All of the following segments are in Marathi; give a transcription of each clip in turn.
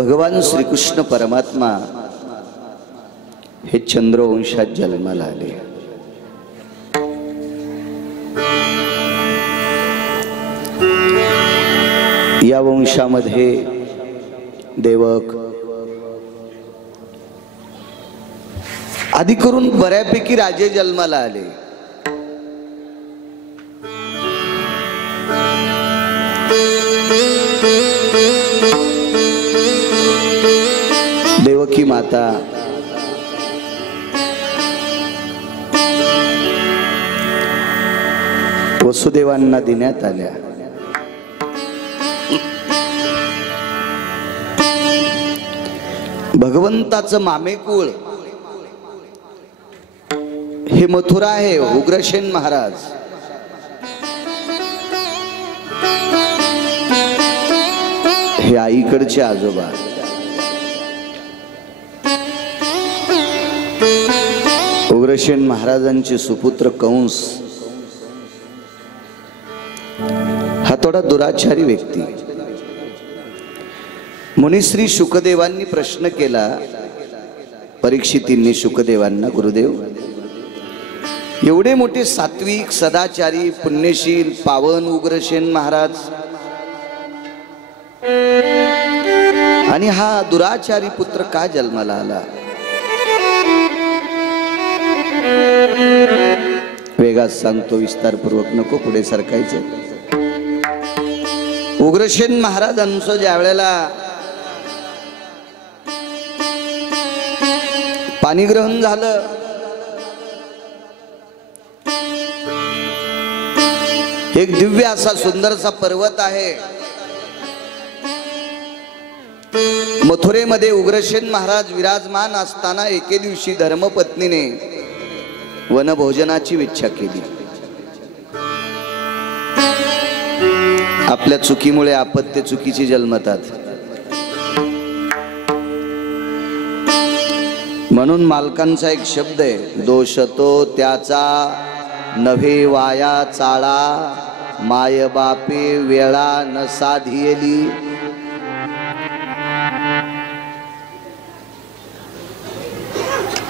भगवान श्रीकृष्ण परमात्मा हे चंद्रवंशात जन्माला आले। या वंशामध्ये देवक आधी करून बऱ्यापैकी राजे जन्माला आले। देवकी माता वसुदेवांना देण्यात आल्या। भगवंताचं मामेकुळ हे मथुरा आहे। उग्रसेन महाराज हे आईकडचे आजोबा। उग्रसेन महाराजांचे सुपुत्र कंस हा थोडा दुराचारी व्यक्ती। मुनिश्री शुकदेवांनी प्रश्न केला, परीक्षितींनी शुकदेवांना, गुरुदेव एवढे मोठे सात्विक सदाचारी पुण्यशील पावन उग्रसेन महाराज आणि हा दुराचारी पुत्र का जन्माला आला? वेगात सांगतो, विस्तारपूर्वक नको पुढे सरकायचे। उग्रसेन महाराजांचं ज्या वेळेला पाणीग्रहण झालं, एक दिव्य असा सुंदरसा पर्वत आहे मथुरेमध्ये। उग्रसेन महाराज विराजमान असताना एके दिवशी धर्मपत्नीने वनभोजनाची इच्छा केली। आपल्या चुकीमुळे आपत्य चुकीची जन्मतात, म्हणून मालकांचा एक शब्द आहे, दोष तो त्याचा नव्हे वाया चाळा, माय बापे वेळा न साधियली।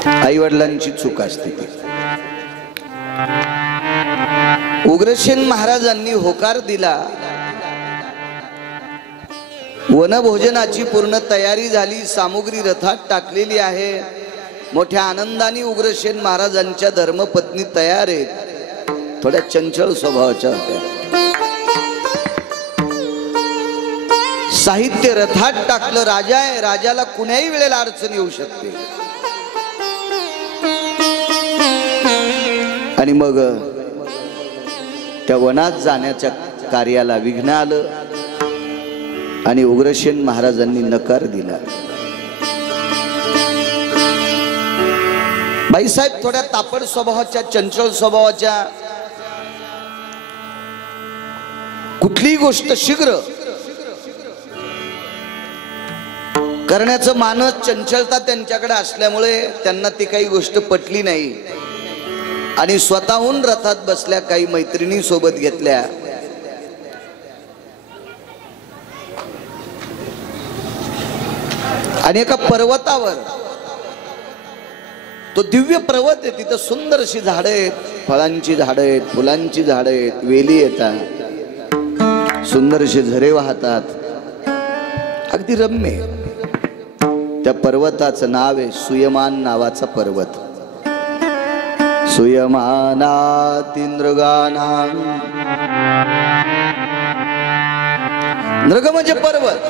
आई वडिलांची चूक असते। उग्रसेन महाराजांनी होकार दिला, वनभोजनाची पूर्ण तयारी झाली, सामुग्री रथात टाकलेली आहे। मोठ्या आनंदाने उग्रसेन महाराजांच्या धर्मपत्नी तयार आहेत। थोड्या चंचल स्वभावाच्या होत्या। साहित्य रथात टाकलं, राजा आहे, राजाला कुण्याही वेळेला अडचण येऊ शकते। आणि मग त्या वनात जाण्याच्या कार्याला विघ्न आलं आणि उग्रसेन महाराजांनी नकार दिला। बाईसाहेब थोड्या तापड स्वभावाच्या, चंचल स्वभावाच्या, कुठलीही गोष्ट शीघ्र करण्याचं मानस, चंचलता त्यांच्याकडे असल्यामुळे त्यांना ती काही गोष्ट पटली नाही आणि स्वतःहून रथात बसल्या, काही मैत्रिणी सोबत घेतल्या आणि एका पर्वतावर, तो दिव्य पर्वत आहे, तिथं सुंदर अशी झाडं आहेत, फळांची झाडं आहेत, फुलांची झाडं आहेत, वेली येतात, सुंदर असे झरे वाहतात, अगदी रम्य। त्या पर्वताचं नाव आहे सुयमान नावाचा पर्वत। सुयमानाति नृगानां, नृग म्हणजे पर्वत।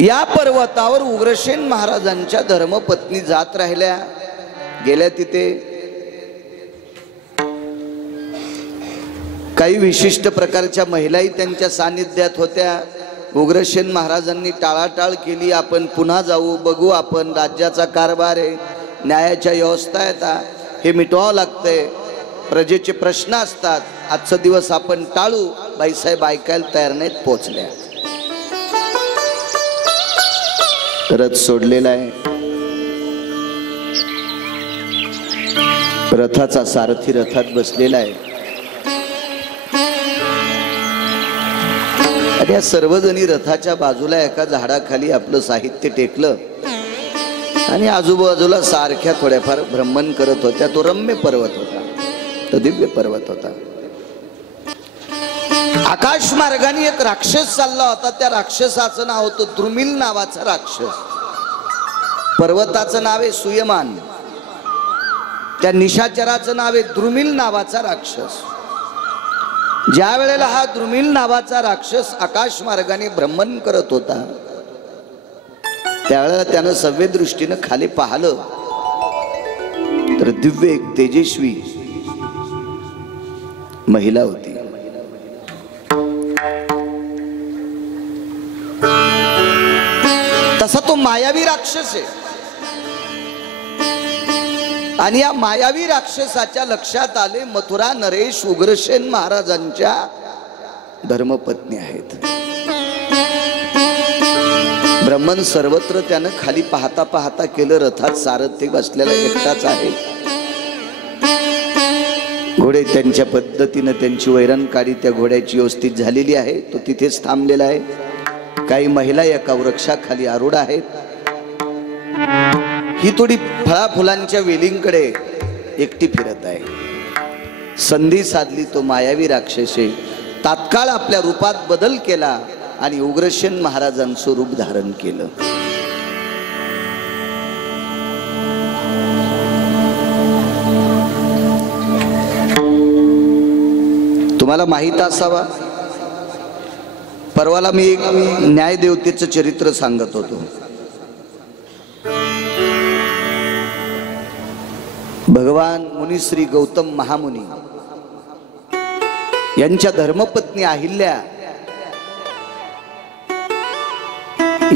या पर्वतावर उग्रसेन महाराजांच्या धर्मपत्नी जात राहिल्या, गेल्या तिथे काही विशिष्ट प्रकारच्या महिलाही त्यांच्या सानिध्यात होत्या। उग्रसेन महाराजांनी टाळाटाळ केली, आपण पुन्हा जाऊ, बघू, आपण राज्याचा कारभार आहे, न्यायाच्या व्यवस्था आहेत, हे मिटवावं लागतंय, प्रजेचे प्रश्न असतात, आजचा दिवस आपण टाळू। बाईसाहेब ऐकायला तयार नाहीत, पोचल्या। रथ सोडलेला आहे, रथाचा सारथी रथात बसलेला आहे। आणि या सर्वजणी रथाच्या बाजूला एका झाडाखाली आपलं साहित्य टेकलं आणि आजूबाजूला सारख्या थोड्याफार भ्रमण करत होत्या. तो रम्य पर्वत होता, तो दिव्य पर्वत होता. आकाश मार्गाने एक राक्षस चालला होता. त्या राक्षसाचं नाव होतं द्रुमिल नावाचा राक्षस. पर्वताचं नाव आहे सुयमान, त्या निशाचराचं नाव आहे द्रुमिल नावाचा राक्षस. ज्या वेळेला हा द्रुमिल नावाचा राक्षस आकाश मार्गाने भ्रमण करत होता त्यावेळेला त्यानं सव्य दृष्टीनं खाली पाहिलं तर दिव्य एक तेजस्वी महिला होती. तसा तो मायावी राक्षस आहे आणि या मायावी राक्षसाच्या लक्षात आले मथुरा नरेश उग्रसेन महाराजांच्या धर्मपत्नी आहेत. ब्रह्मन सर्वत्र त्यानं खाली पाहता पाहता केलं. रथात सारथी बसलेला एकटाच आहे. घोडे त्यांच्या पद्धतीनं त्यांची वैरणकाडी त्या घोड्याची व्यवस्थित झालेली आहे. तो तिथेच थांबलेला आहे. काही महिला एका वृक्षाखाली आरूढ आहेत. ही थोडी फळा फुलांच्या वेलींकडे एकटी फिरत आहे. संधी साधली. तो मायावी राक्षसे तात्काळ आपल्या रूपात बदल केला आणि उग्रसेन महाराजांचं रूप धारण केलं. तुम्हाला माहित असावा, परवाला मी एक न्यायदेवतेचं चरित्र सांगत होतो. भगवान मुनिश्री गौतम महामुनी यांच्या धर्मपत्नी अहिल्या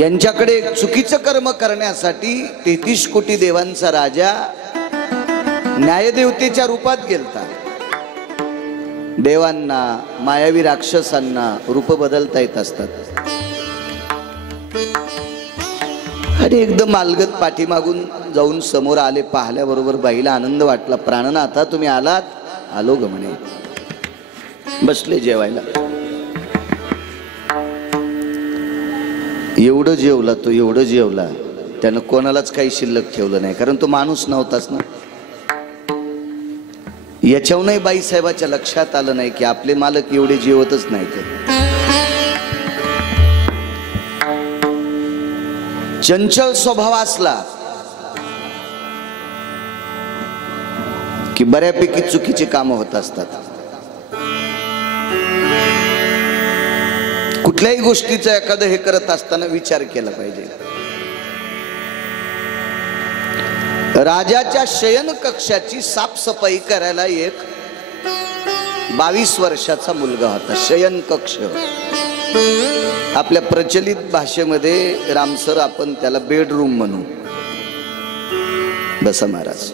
यांच्याकडे चुकीचं कर्म करण्यासाठी 33 कोटी देवांचा राजा न्यायदेवतेच्या रूपात गेलता. देवांना मायावी राक्षसांना रूप बदलता येत असतात. आणि एकदम अलगद पाठीमागून जाऊन समोर आले. पाहिल्याबरोबर बाईला आनंद वाटला. प्राणनाथा तुम्ही आलात? आलो ग म्हणे. बसले जेवायला. एवढं जेवला तो, एवढं जेवला त्यानं कोणालाच काही शिल्लक ठेवलं नाही, कारण तो माणूस नव्हताच ना. याच्यावरही बाईसाहेबाच्या लक्षात आलं नाही की आपले मालक एवढे जेवतच नाहीत. चंचल स्वभाव असला की बऱ्यापैकी चुकीचे काम होत असतात. कुठल्याही गोष्टीचा एखादं हे करत असताना विचार केला पाहिजे. राजाच्या शयन कक्षाची साफसफाई करायला एक 22 वर्षाचा मुलगा होता. शयन कक्ष आपल्या प्रचलित भाषेमध्ये रामसर आपण त्याला बेडरूम म्हणू. बसा महाराज.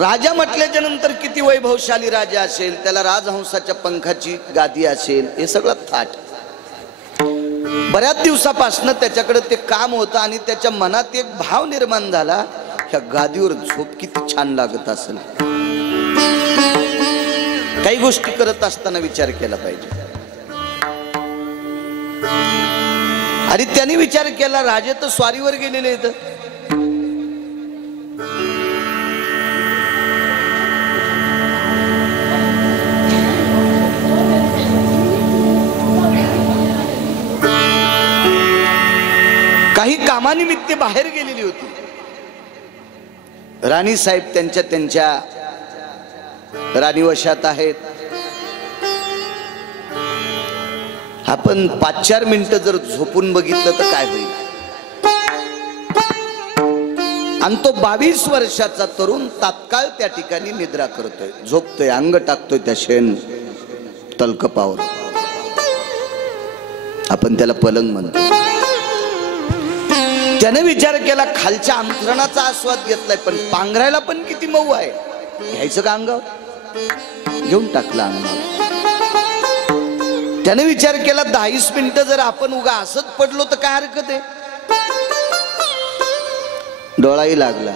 राजा म्हटल्याच्या नंतर किती वैभवशाली राजा असेल, त्याला राजहंसाच्या पंखाची गादी असेल, हे सगळं थाट. बऱ्याच दिवसापासून त्याच्याकडे ते काम होतं आणि त्याच्या मनात एक भाव निर्माण झाला, ह्या गादीवर झोप किती छान लागत असेल. काही गोष्टी करत असताना विचार केला पाहिजे. आणि त्याने विचार केला, राजे तर स्वारीवर गेलेले आहेत, काही कामानिमित्त बाहेर गेलेली होती. राणी साहेब त्यांच्या राणीवशात आहेत. आपण 5-4 मिनिटं जर झोपून बघितलं तर काय होईल. आणि तो 22 वर्षाचा तरुण तात्काळ त्या ठिकाणी निद्रा करतोय, झोपतोय, अंग टाकतोय त्या शयन तलकपावर. आपण त्याला पलंग म्हणतो. त्याने विचार केला, खालच्या अंथरणाचा आस्वाद घेतलाय, पण पांघरायला पण किती मऊ आहे, घ्यायचं का अंगावर? घेऊन टाकला अंगावर. त्याने विचार केला, 10-20 मिनिटं जर आपण उगा असत पडलो तर काय हरकत आहे. डोळाही लागला.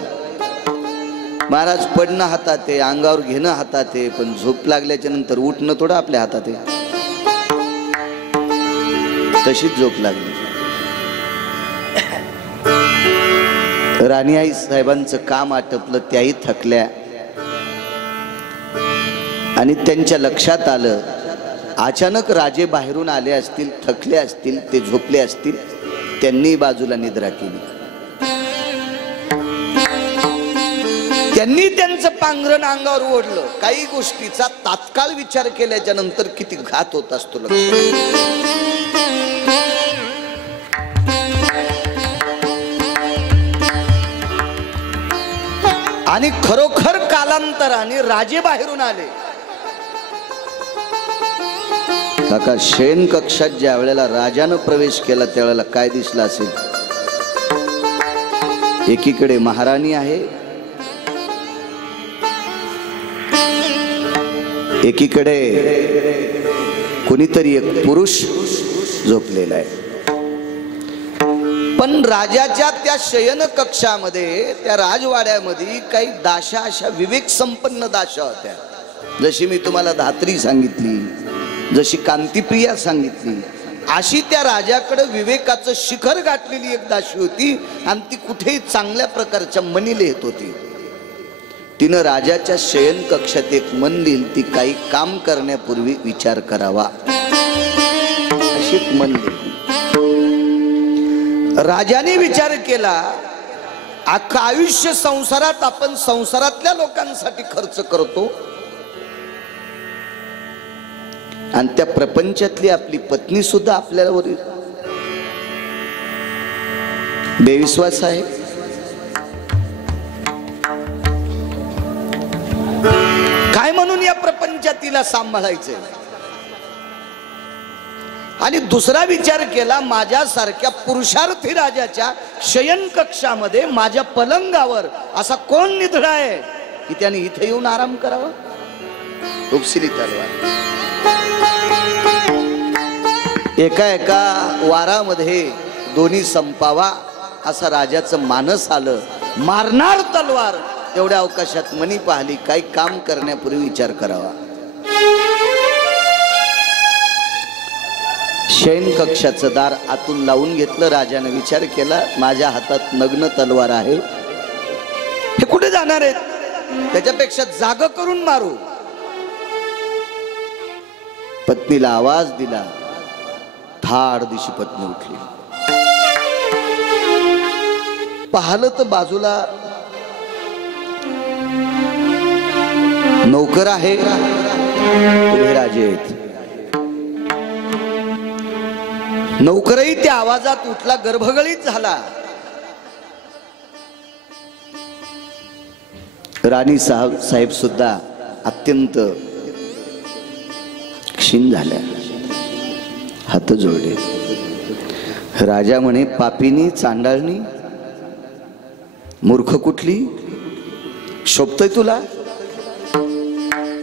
महाराज पडणं हातात आहे, अंगावर घेणं हातात आहे, पण झोप लागल्याच्या नंतर उठणं थोडं आपल्या हातात आहे. तशीच झोप लागली. राणीआई साहेबांचं काम आटपलं, त्याही थकल्या आणि त्यांच्या लक्षात आलं अचानक राजे बाहेरून आले असतील, थकले असतील, ते झोपले असतील. त्यांनी बाजूला निद्रा केली. त्यांनी त्यांचं पांघरण अंगावर ओढलं. काही गोष्टीचा तात्काळ विचार केल्याच्या नंतर किती घात होत असतो. आणि खरोखर कालांतराने राजे बाहेरून आले. काका शयन कक्षात ज्या वेळेला राजानं प्रवेश केला त्यावेळेला काय दिसलं असेल? एकीकडे महाराणी आहे, एकीकडे कोणीतरी एक पुरुष झोपलेला आहे. पण राजाच्या त्या शयन कक्षामध्ये, त्या राजवाड्यामध्ये काही दाशा, अशा विवेक संपन्न दाशा होत्या. जशी मी तुम्हाला धात्री सांगितली, जशी कांतीप्रिया सांगितली, अशी त्या राजाकडे विवेकाचं शिखर गाठलेली एक दाशी होती. आणि ती कुठेही चांगल्या प्रकारच्या मनी लिहित होती. तिनं राजाच्या शयन कक्षात एक मन लिहिली, ती काही काम करण्यापूर्वी विचार करावा अशी एक मन लिहिली. राजाने विचार केला, अख्खं आयुष्य संसारात आपण संसारातल्या लोकांसाठी खर्च करतो आणि त्या प्रपंचातली आपली पत्नी सुद्धा आपल्यावर बेविश्वास आहे. काय म्हणून या प्रपंचातीला सांभाळायचंय? आणि दुसरा विचार केला, माझ्यासारख्या पुरुषार्थी राजाच्या शयन कक्षामध्ये, माझ्या पलंगावर असा कोण निधडा आहे की त्याने इथे येऊन आराम करावा? उपसिली तलवार. एका एका वारामध्ये दोन्ही संपावा असा राजाचं मानस आलं. मारणार तलवार, एवढ्या अवकाशात मनी पाहिली, काही काम करण्यापूर्वी विचार करावा. शयन कक्षाचं दार आतून लावून घेतलं. राजाने विचार केला, माझ्या हातात नग्न तलवार आहे, हे कुठे जाणार आहेत? त्याच्यापेक्षा जाग करून मारू. पत्नीला आवाज दिला. थाड दिशी पत्नी उठली. पाहिलं तर बाजूला नौकर आहे, उभे राजे आहेत. नौकरही त्या आवाजात उठला, गर्भगळीत झाला. राणी साहेब सुद्धा अत्यंत क्षीण झाल्या, हात जोडले. राजा म्हणे, पापिनी, चांडाळणी, मूर्ख कुठली, शोभतय तुला?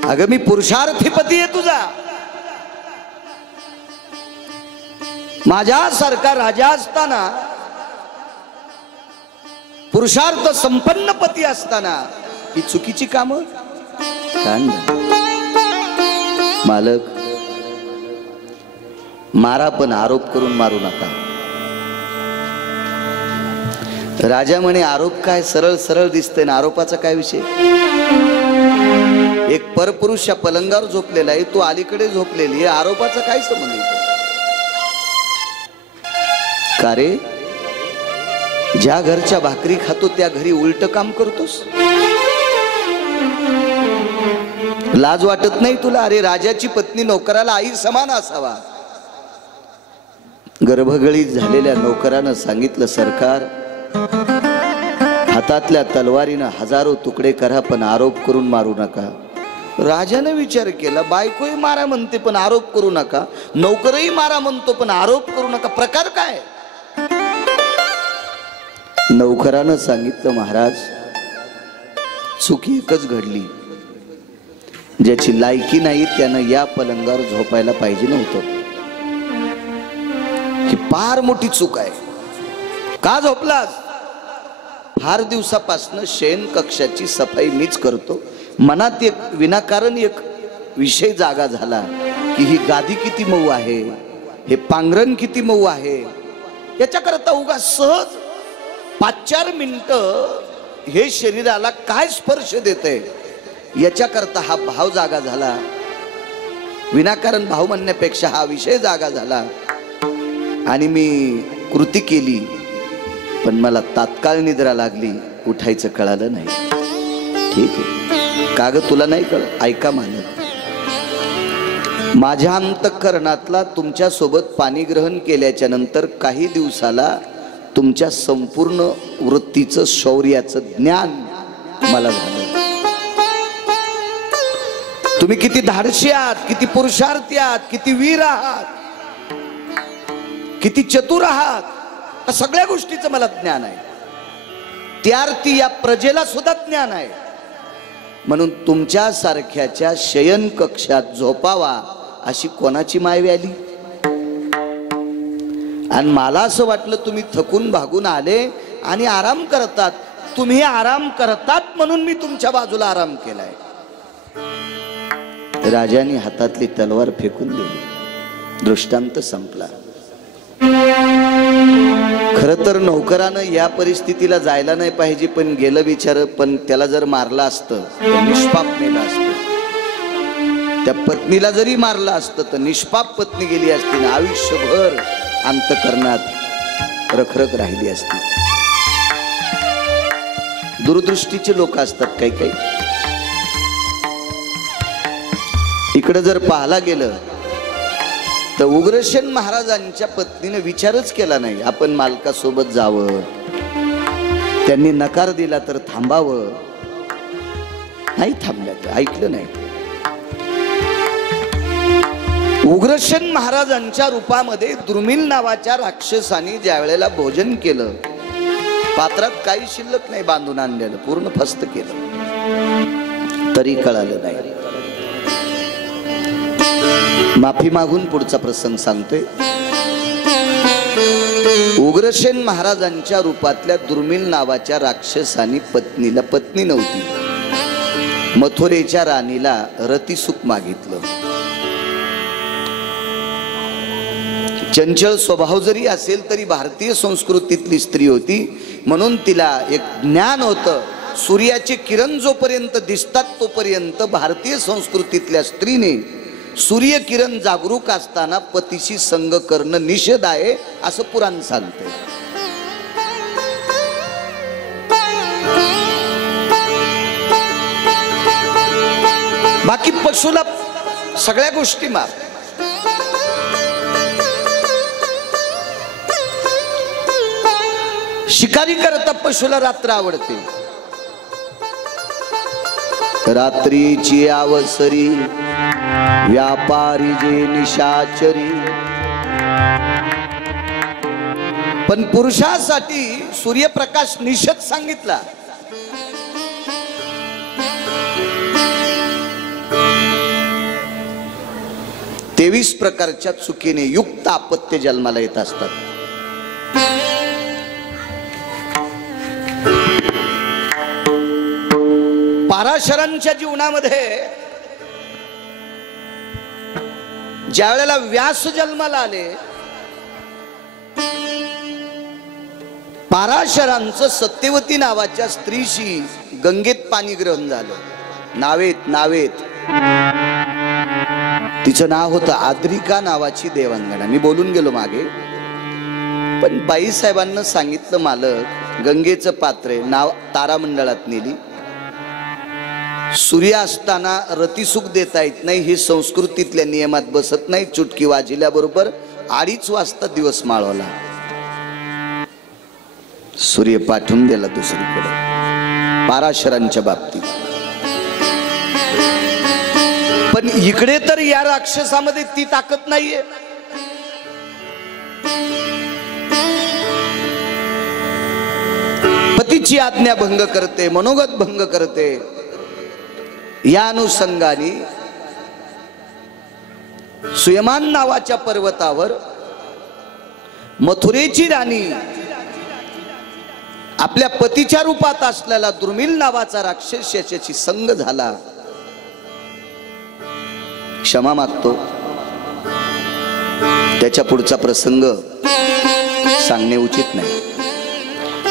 अगं मी पुरुषार्थी पती आहे तुझा. माझ्यासारखा राजा असताना, पुरुषार्थ संपन्न पती असताना ही चुकीची कामं? मालक, मारा पण आरोप करून मारू नका. राजा म्हणे, आरोप काय, सरळ सरळ दिसतंय ना, आरोपाचा काय विषय? एक परपुरुष या पलंगावर झोपलेला आहे, तो अलीकडे झोपलेली आहे, आरोपाचा काय संबंध? का रे, ज्या घरच्या भाकरी खातो त्या घरी उलट काम करतोस? लाज वाटत नाही तुला? अरे राजाची पत्नी नौकराला आई समान असावा. गर्भगळीत झालेल्या नौकरानं सांगितलं, सरकार, हातातल्या तलवारीनं हजारो तुकडे करा पण आरोप करून मारू नका. राजाने विचार केला, बायकोही मारा म्हणते पण आरोप करू नका, नौकरही मारा म्हणतो पण आरोप करू नका, प्रकार काय? नौकरानं सांगितलं, महाराज, चूक एकच घडली. ज्याची लायकी नाही त्यानं या पलंगावर झोपायला पाहिजे नव्हतं. ही फार मोठी चूक आहे. का झोपलास? फार दिवसापासून शयन कक्षाची सफाई मीच करतो. मनात एक विनाकारण एक विषय जागा झाला की ही गादी किती मऊ आहे, हे पांघरण किती मऊ आहे. याच्याकरता उगा सहज 5-4 मिनिटं हे शरीराला काय स्पर्श देते याच्याकरता हा भाव जागा झाला. विनाकारण भाव म्हणण्यापेक्षा हा विषय जागा झाला आणि मी कृती केली. पण मला तात्काळ निद्रा लागली, उठायचं कळालं नाही. ठीक आहे, का ग तुला नाही कळत? ऐका मानत, माझ्या अंतःकरणातला तुमच्या सोबत पाणी ग्रहण केल्याच्या नंतर काही दिवसाला तुमच्या संपूर्ण वृत्तीचं शौर्याचं ज्ञान मला झालं. तुम्ही किती धाडशी आहात, किती पुरुषार्थी आहात, किती वीर आहात, किती चतुर आहात, सगळ्या गोष्टीचं मला ज्ञान आहे. त्यार्थी या प्रजेला सुद्धा ज्ञान आहे. म्हणून तुमच्या सारख्याच्या शयन कक्षात झोपावा अशी कोणाची माय व्याली. आणि मला असं वाटलं तुम्ही थकून भागून आले आणि आराम करतात. तुम्ही आराम करतात म्हणून मी तुमच्या बाजूला आराम केलाय. राजाने हातातली तलवार फेकून दिली. दृष्टांत संपला. खरं तर नौकरानं या परिस्थितीला जायला नाही पाहिजे, पण गेलं बिचार. पण त्याला जर मारलं असतं तर निष्पाप मेलं असतं. त्या पत्नीला जरी मारलं असतं तर निष्पाप पत्नी गेली असती ना, आयुष्यभर अंतःकरणात रखरख राहिली असती. दूरदृष्टीचे लोक असतात काही काही. इकडे जर पाहायला गेलं तर उग्रसेन महाराजांच्या पत्नीने विचारच केला नाही आपण मालकासोबत जावं. त्यांनी नकार दिला तर थांबावं. नाही थांबल्या, ऐकलं नाही. उग्रसेन महाराजांच्या रूपामध्ये दुर्मिळ नावाच्या राक्षसाने ज्या वेळेला भोजन केलं, पात्रात काही शिल्लक नाही बांधून आणलेलं, पूर्ण फस्त केलं, तरी कळालं नाही. माफी मागून पुढचा प्रसंग सांगतोय. उग्रसेन महाराजांच्या रूपातल्या दुर्मिळ नावाच्या राक्षसाने पत्नीला, पत्नी नव्हती, मथुरेच्या राणीला रतिसुख मागितलं. चंचल स्वभाव जरी असेल तरी भारतीय संस्कृतीतली स्त्री होती, म्हणून तिला एक ज्ञान होतं. सूर्याचे किरण जोपर्यंत दिसतात तोपर्यंत भारतीय संस्कृतीतल्या स्त्रीने सूर्यकिरण जागरूक असताना पतीशी संग करणं निषेध आहे असं पुराण सांगते. बाकी पशुला सगळ्या गोष्टी माफ. शिकारी करता पशुला रात्र आवडते. रात्रीची अवसरी व्यापारी जे निशाचरी. पण पुरुषासाठी सूर्यप्रकाश निषेध सांगितला. तेवीस प्रकारच्या चुकीने युक्त अपत्य जन्माला येत असतात. पाराशरांच्या जीवनामध्ये ज्या वेळेला व्यास जन्माला आले, पाराशरांचं सत्यवती नावाच्या स्त्रीशी गंगेत पाणी ग्रहण झालं. नावेत तिचं नाव होतं आद्रिका नावाची देवांगना. मी बोलून गेलो मागे, पण बाईसाहेबांना सांगितलं मालक गंगेचं पात्र नाव तारामंडळात नेली. सूर्य असताना रतिसुख देता येत नाही, हे संस्कृतीतल्या नियमात बसत नाही. चुटकी वाजल्याबरोबर 2:30 वाजता दिवस माळवला. सूर्य पाठवून दिला दुसरीकडे. पाराशरांच्या बाबतीत. पण इकडे तर या राक्षसामध्ये ती ताकद नाहीये. पतीची आज्ञा भंग करते, मनोगत भंग करते. या अनुषंगाने सुयमान नावाच्या पर्वतावर मथुरेची राणी आपल्या पतीच्या रूपात असलेला दुर्मिळ नावाचा राक्षस याच्याशी संग झाला. क्षमा मागतो. त्याच्या पुढचा प्रसंग सांगणे उचित नाही.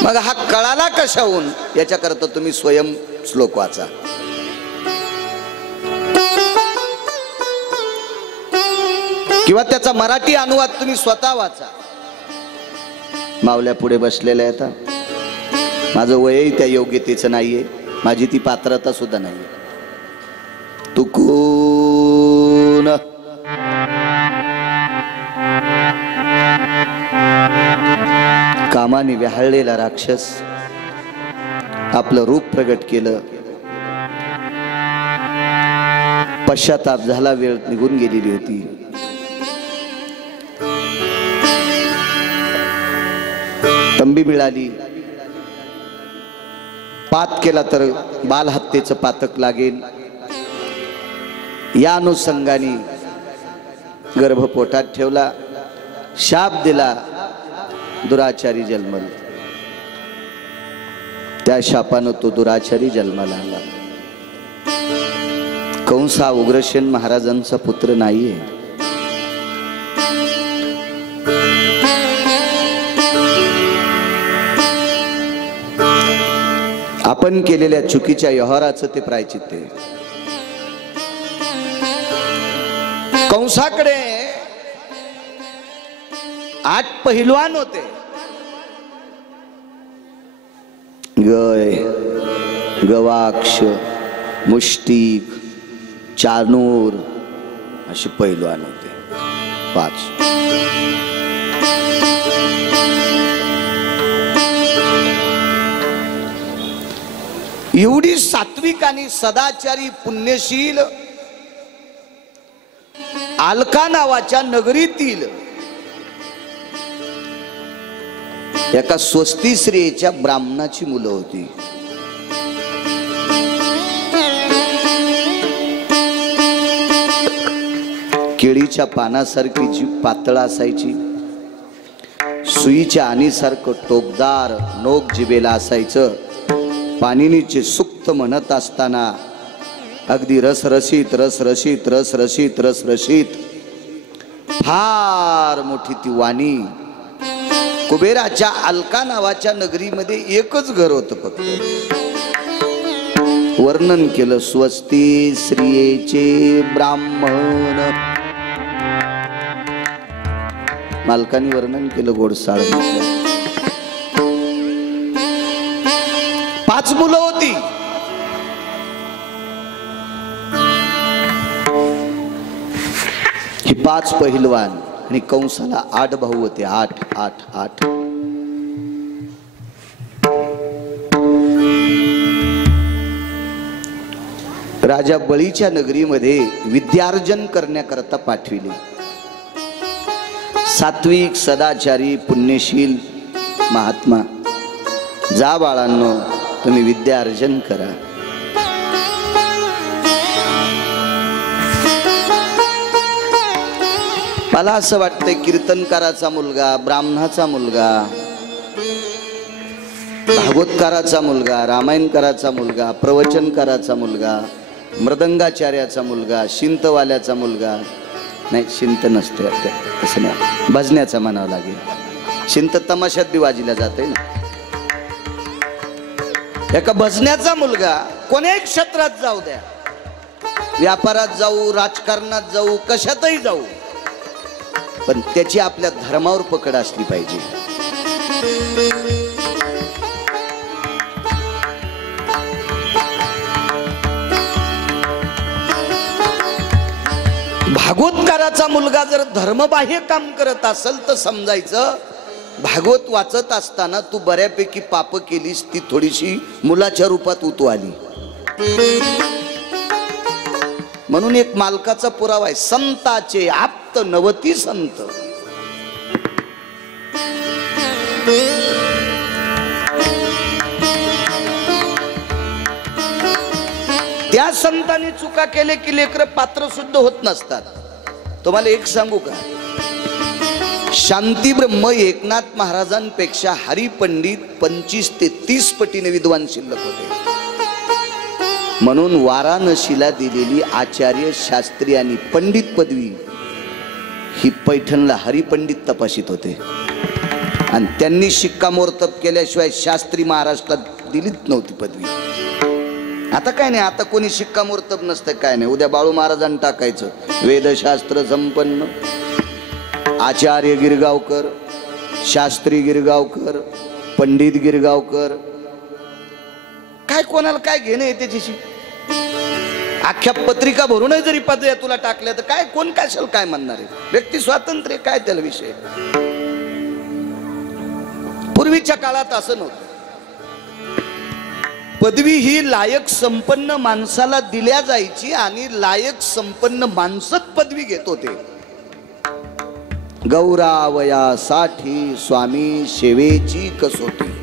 मग हा कळाला कशाहून याच्याकरता तुम्ही स्वयं श्लोक वाचा. किंवा त्याचा मराठी अनुवाद तुम्ही स्वतः वाचा. मावल्या पुढे बसलेल्या आता माझं वयही त्या योग्यतेचं नाहीये, माझी ती पात्रता सुद्धा नाहीये. तू कोण? कामाने व्याहळलेला राक्षस आपलं रूप प्रगट केलं. पश्चाताप झाला, वेळ निघून गेलेली होती. तंबी मिळाली. पात केला तर बालहत्येचं पातक लागेल या अनुषंगाने गर्भ पोटात ठेवला. शाप दिला, दुराचारी जन्मल. त्या शापानं तो दुराचारी जन्माला आला. कंस हा उग्रसेन महाराजांचा पुत्र नाहीये. आपण केलेल्या चुकीच्या व्यवहाराचं ते प्रायचित्त आहे. कंसाकडे 8 पहिलवान होते. गय, गवाक्ष, मुष्टिक, चानूर असे पहिलवान होते. 5. एवढी सात्विक आणि सदाचारी पुण्यशील आलका नावाच्या नगरीतील एका स्वस्ती स्त्रियेच्या ब्राह्मणाची मुलं होती. केळीच्या पानासारखी जी पातळ असायची, सुईच्या आणीसारखं टोकदार नोक जिभेला असायचं. पाणिनीचे सुक्त म्हणत असताना अगदी रसरशीत रसरशीत रसरशीत रसरशीत फार मोठी ती वाणी. कुबेराच्या अलका नावाच्या नगरीमध्ये एकच घर होतं फक्त. वर्णन केलं स्वस्ती स्त्रियेचे ब्राह्मण. मालकाने वर्णन केलं गोडसाळ. 5 मुलं होती. ही 5 पहिलवान आणि कंसाला 8 भाऊ होते. 8. राजा बळीच्या नगरीमध्ये विद्यार्जन करण्याकरता पाठविले. सात्विक सदाचारी पुण्यशील महात्मा, जा बाळांनो तुम्ही विद्या अर्जन करा. मला असं वाटतंय कीर्तनकाराचा मुलगा, ब्राह्मणाचा मुलगा, भागवतकाराचा मुलगा, रामायणकाराचा मुलगा, प्रवचनकाराचा मुलगा, मृदंगाचार्याचा मुलगा, शिंतवाल्याचा मुलगा, नाही शिंत नसते तसं नाही, भजण्याचा म्हणावं लागेल. शिंत तमाशात बी वाजिला जाते ना. एका भजण्याचा मुलगा कोणत्याही क्षेत्रात जाऊ द्या, व्यापारात जाऊ, राजकारणात जाऊ, कशातही जाऊ, पण त्याची आपल्या धर्मावर पकड असली पाहिजे. भागवतकाराचा मुलगा जर धर्मबाह्य काम करत असेल तर समजायचं भागवत वाचत असताना तू बऱ्यापैकी पाप केलीस, ती थोडीशी मुलाच्या रूपात उतू आली. म्हणून एक मालकाचा पुरावा आहे, संताचे आप्त 90 संत. त्या संतांनी चुका केले की लेकर पात्र शुद्ध होत नसतात. तुम्हाला एक सांगू का, शांतीब्रह्म एकनाथ महाराजांपेक्षा हरिपंडित 25 ते 30 पटीने विद्वान शिल्लक होते. म्हणून वाराणसीला दिलेली आचार्य, शास्त्री आणि पंडित पदवी ही पैठणला हरिपंडित तपासित होते. आणि त्यांनी शिक्कामोर्तब केल्याशिवाय शास्त्री महाराष्ट्रात दिलीच नव्हती पदवी. आता काय नाही, आता कोणी शिक्कामोर्तब नसतं, काय नाही. उद्या बाळू महाराजांनी टाकायचं वेदशास्त्र संपन्न आचार्य गिरगावकर, शास्त्री गिरगावकर, पंडित गिरगावकर. काय कोणाला काय घेणं आहे त्याच्याशी? अख्ख्या पत्रिका भरूनही जरी पदव्या तुला टाकल्या तर काय, कोण कशाला काय म्हणणार आहे? व्यक्ती स्वातंत्र्य काय त्याला विषय. पूर्वीच्या काळात असं नव्हतं. पदवी ही लायक संपन्न माणसाला दिल्या जायची आणि लायक संपन्न माणसच पदवी घेत होते. गौरावयासाठी स्वामी सेवेची कसोटी.